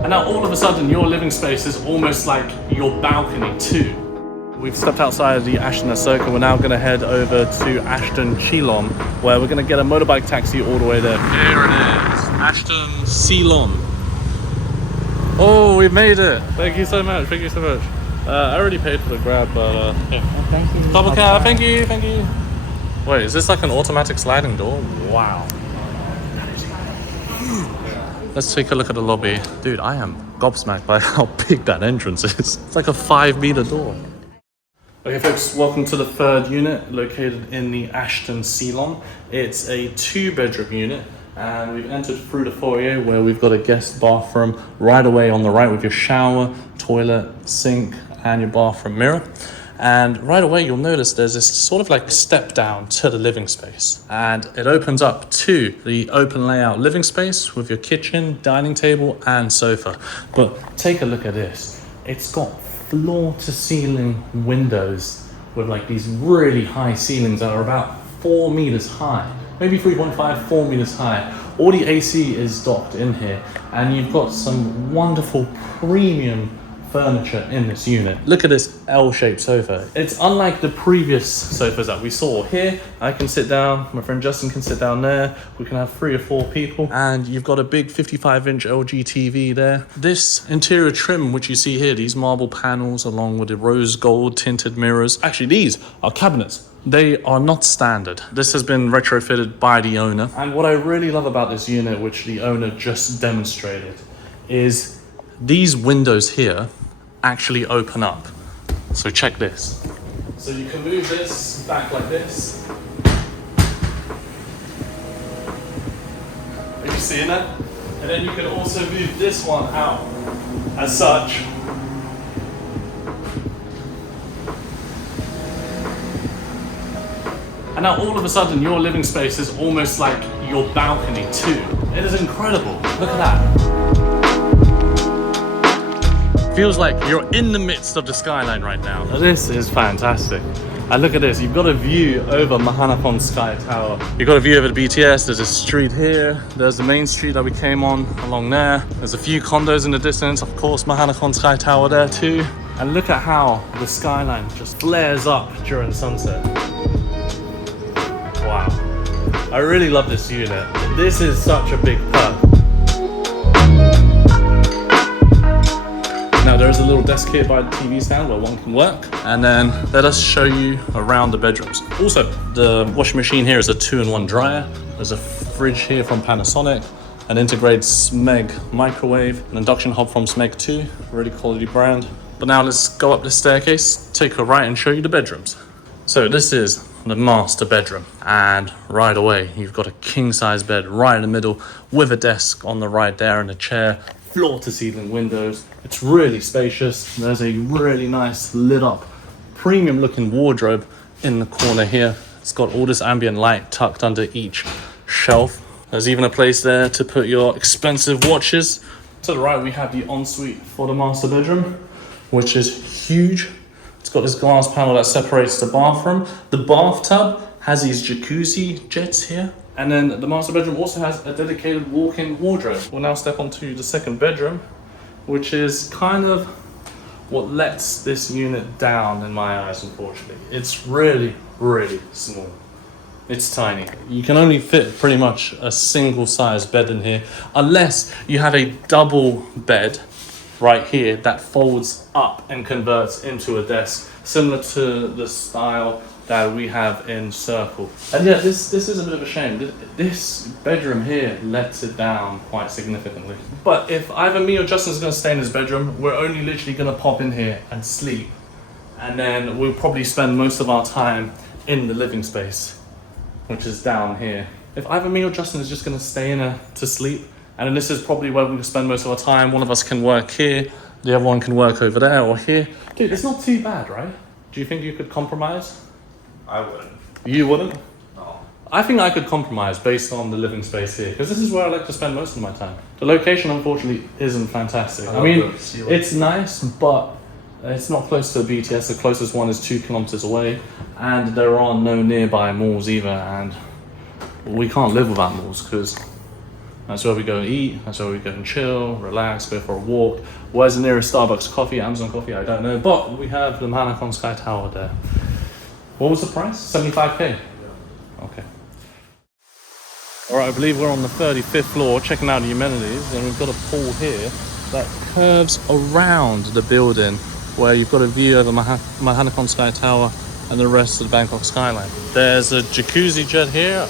And now all of a sudden your living space is almost like your balcony too. We've stepped outside the Ashton Ahsoka. We're now going to head over to Ashton Chilom, where we're going to get a motorbike taxi all the way there. There it is, Ashton Chilom. Oh, we made it. Thank you so much. Thank you so much. I already paid for the Grab, but yeah. Oh, thank you. Double cab. Thank you. Thank you. Wait, is this like an automatic sliding door? Wow. Let's take a look at the lobby. Dude, I am gobsmacked by how big that entrance is. It's like a 5-meter door. Okay folks, welcome to the third unit located in the Ashton Chilom. It's a 2-bedroom unit and we've entered through the foyer where we've got a guest bathroom right away on the right with your shower, toilet, sink and your bathroom mirror. And right away you'll notice there's this sort of like step down to the living space, and it opens up to the open layout living space with your kitchen, dining table and sofa. But take a look at this. It's got floor to ceiling windows with like these really high ceilings that are about 4 meters high, maybe 3.5, 4 meters high. All the AC is docked in here and you've got some wonderful premium furniture in this unit. Look at this L-shaped sofa. It's unlike the previous sofas that we saw. Here I can sit down, my friend Justin can sit down there, we can have 3 or 4 people, and you've got a big 55-inch LG TV there. This interior trim which you see here, these marble panels along with the rose gold tinted mirrors, actually these are cabinets. They are not standard. This has been retrofitted by the owner, and what I really love about this unit, which the owner just demonstrated, is these windows here actually open up. So check this. So you can move this back like this. Are you seeing that? And then you can also move this one out as such. And now all of a sudden your living space is almost like your balcony too. It is incredible. Look at that. Feels like you're in the midst of the skyline right now. This is fantastic. And look at this, you've got a view over Mahanakhon Sky Tower. You've got a view over the BTS, there's a street here, there's the main street that we came on along there. There's a few condos in the distance, of course Mahanakhon Sky Tower there too. And look at how the skyline just flares up during sunset. Wow. I really love this unit. This is such a big perk. Now there is a little desk here by the TV stand where one can work, and then let us show you around the bedrooms. Also, the washing machine here is a 2-in-1 dryer. There's a fridge here from Panasonic, an integrated Smeg microwave, an induction hob from Smeg 2, really quality brand. But now let's go up the staircase, take a right and show you the bedrooms. So this is the master bedroom, and right away you've got a king-size bed right in the middle with a desk on the right there and a chair. Floor to ceiling windows. It's really spacious. There's a really nice lit up premium looking wardrobe in the corner here. It's got all this ambient light tucked under each shelf. There's even a place there to put your expensive watches. To the right we have the ensuite for the master bedroom, which is huge. It's got this glass panel that separates the bathroom. The bathtub has these jacuzzi jets here. And then the master bedroom also has a dedicated walk-in wardrobe. We'll now step onto the second bedroom, which is kind of what lets this unit down in my eyes, unfortunately. It's really, really small. It's tiny. You can only fit pretty much a single-sized bed in here, unless you have a double bed right here that folds up and converts into a desk, similar to the style that we have in Circle. And yeah, this is a bit of a shame. This bedroom here lets it down quite significantly. But if either me or Justin's gonna stay in this bedroom, we're only literally gonna pop in here and sleep. And then we'll probably spend most of our time in the living space, which is down here. If either me or Justin is just gonna stay in to sleep, and then this is probably where we spend most of our time, one of us can work here, the other one can work over there or here. Dude, it's not too bad, right? Do you think you could compromise? I wouldn't. You wouldn't? No. I think I could compromise based on the living space here, because this is where I like to spend most of my time. The location, unfortunately, isn't fantastic. I mean, it's nice, but it's not close to a BTS. The closest one is 2 kilometers away, and there are no nearby malls either, and we can't live without malls, because That's where we go and eat. That's where we go and chill, relax, go for a walk. Where's the nearest Starbucks coffee, Amazon coffee? I don't know. But we have the Manakon Sky Tower there. What was the price? 75k? Okay. All right, I believe we're on the 35th floor, checking out the amenities, and we've got a pool here that curves around the building, where you've got a view over Manakon Sky Tower and the rest of the Bangkok skyline. There's a jacuzzi jet here,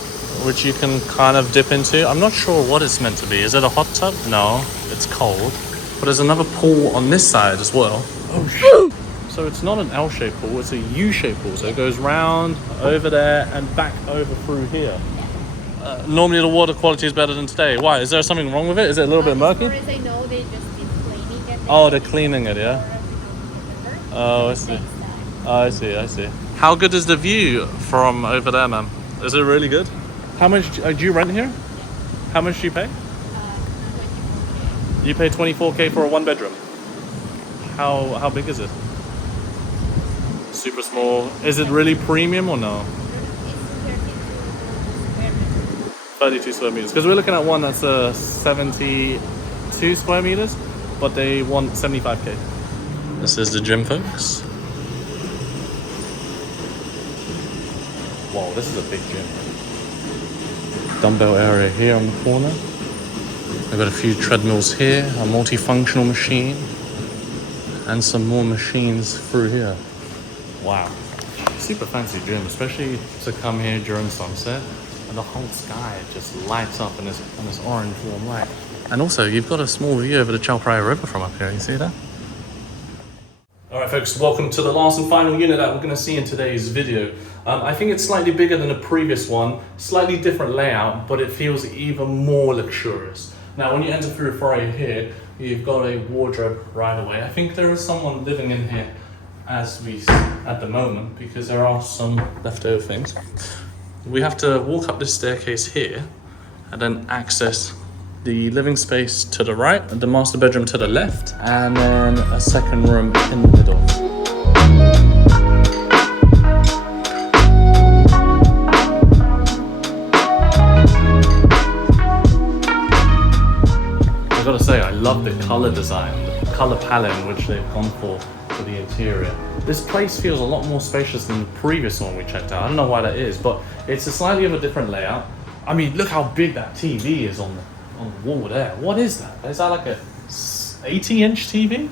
which you can kind of dip into. I'm not sure what it's meant to be. Is it a hot tub? No, it's cold. But there's another pool on this side as well. Oh, shoot! So it's not an L-shaped pool, it's a U-shaped pool. So it goes round, over there, and back over through here. Normally the water quality is better than today. Why? Is there something wrong with it? Is it a little bit murky? As far as I know, they just been cleaning it. Oh, they're cleaning it, yeah? Oh, I see. I see. How good is the view from over there, ma'am? Is it really good? How much do you rent here? How much do you pay? 24K. You pay 24k for a one bedroom. How big is it? Super small. Is it really premium or no? It's 32 square meters. Because we're looking at one that's 72 square meters, but they want 75k. This is the gym, folks. Wow, this is a big gym. Dumbbell area here on the corner. I've got a few treadmills here, a multifunctional machine, and some more machines through here. Wow, super fancy gym, especially to come here during sunset, and the whole sky just lights up in this orange warm light. And also, you've got a small view over the Chao Phraya River from up here. You see that? All right, folks, welcome to the last and final unit that we're going to see in today's video. I think it's slightly bigger than the previous one, slightly different layout, but it feels even more luxurious. Now, when you enter through the foyer here, you've got a wardrobe right away. I think there is someone living in here at the moment, because there are some leftover things. We have to walk up this staircase here and then access the living space to the right, the master bedroom to the left, and then a second room in the middle. I've got to say, I love the color design, the color palette in which they've gone for the interior. This place feels a lot more spacious than the previous one we checked out. I don't know why that is, but it's a slightly of a different layout. I mean, look how big that TV is on the wall there. What is that? Is that like a 80-inch TV?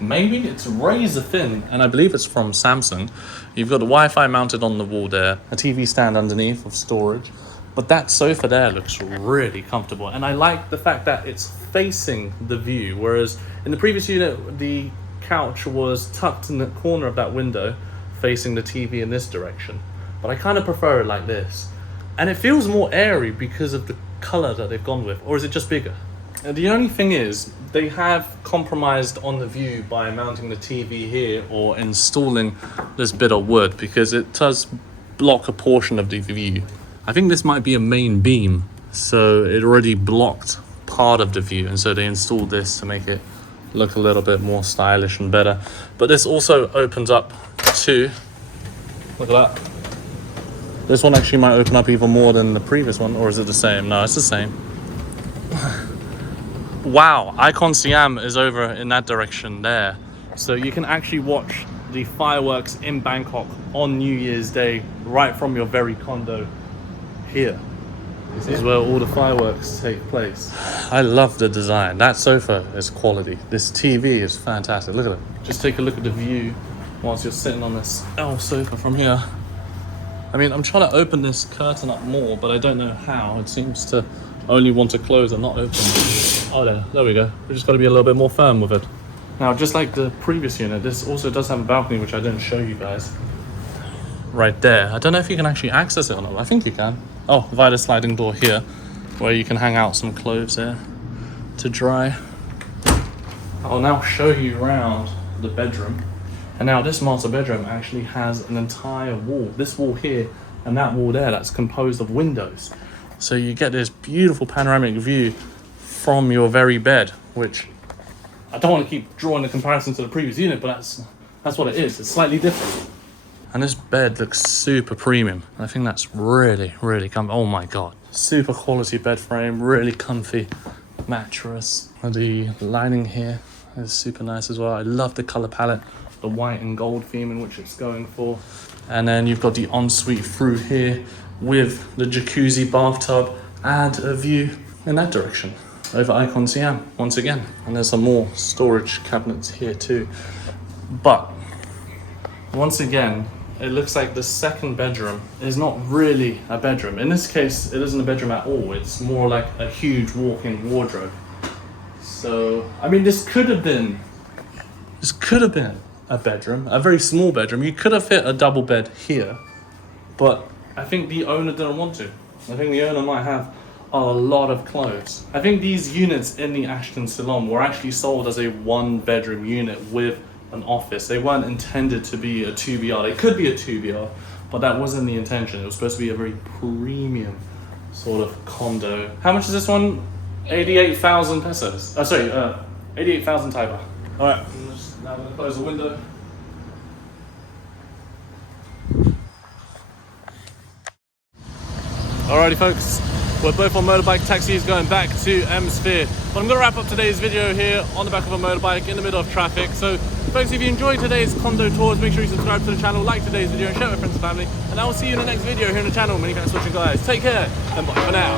Maybe. It's razor thin, and I believe it's from Samsung. You've got the Wi-Fi mounted on the wall there, a TV stand underneath of storage, but that sofa there looks really comfortable, and I like the fact that it's facing the view, whereas in the previous unit the couch was tucked in the corner of that window facing the TV in this direction. But I kind of prefer it like this, and it feels more airy because of the color that they've gone with. Or is it just bigger? And the only thing is, they have compromised on the view by mounting the TV here or installing this bit of wood, because it does block a portion of the view. I think this might be a main beam, so it already blocked part of the view, and so they installed this to make it look a little bit more stylish and better. But this also opens up to, look at that. This one actually might open up even more than the previous one, or is it the same? No, it's the same. Wow, Icon Siam is over in that direction there. So you can actually watch the fireworks in Bangkok on New Year's Day right from your very condo here. This is where all the fireworks take place. I love the design. That sofa is quality. This TV is fantastic. Look at it. Just take a look at the view whilst you're sitting on this L sofa from here. I mean, I'm trying to open this curtain up more, but I don't know how. It seems to only want to close and not open. Oh, there we go. We just got to be a little bit more firm with it. Now, just like the previous unit, this also does have a balcony, which I didn't show you guys. Right there. I don't know if you can actually access it or not. I think you can. Oh, via the sliding door here, where you can hang out some clothes there to dry. I'll now show you around the bedroom. And now this master bedroom actually has an entire wall. This wall here and that wall there, that's composed of windows. So you get this beautiful panoramic view from your very bed, which I don't want to keep drawing the comparison to the previous unit, but that's what it is. It's slightly different. And this bed looks super premium. I think that's really, really comfortable. Oh my God. Super quality bed frame, really comfy mattress. The lining here is super nice as well. I love the color palette, the white and gold theme in which it's going for. And then you've got the ensuite through here with the jacuzzi bathtub and a view in that direction over Icon Siam once again. And there's some more storage cabinets here too. But once again, it looks like the second bedroom is not really a bedroom. In this case, it isn't a bedroom at all. It's more like a huge walk-in wardrobe. So, I mean, this could have been a bedroom, a very small bedroom. You could have fit a double bed here, but I think the owner didn't want to. I think the owner might have a lot of clothes. I think these units in the Ashton Ceylon were actually sold as a 1-bedroom unit with an office. They weren't intended to be a 2BR. They could be a 2BR, but that wasn't the intention. It was supposed to be a very premium sort of condo. How much is this one? 88,000 pesos. 88,000 Thai baht. All right, now I'm gonna close the window. Alrighty folks, we're both on motorbike taxis going back to M-Sphere. But I'm going to wrap up today's video here on the back of a motorbike in the middle of traffic. So folks, if you enjoyed today's condo tours, make sure you subscribe to the channel, like today's video and share it with friends and family. And I will see you in the next video here on the channel. Many thanks for watching guys. Take care and bye for now.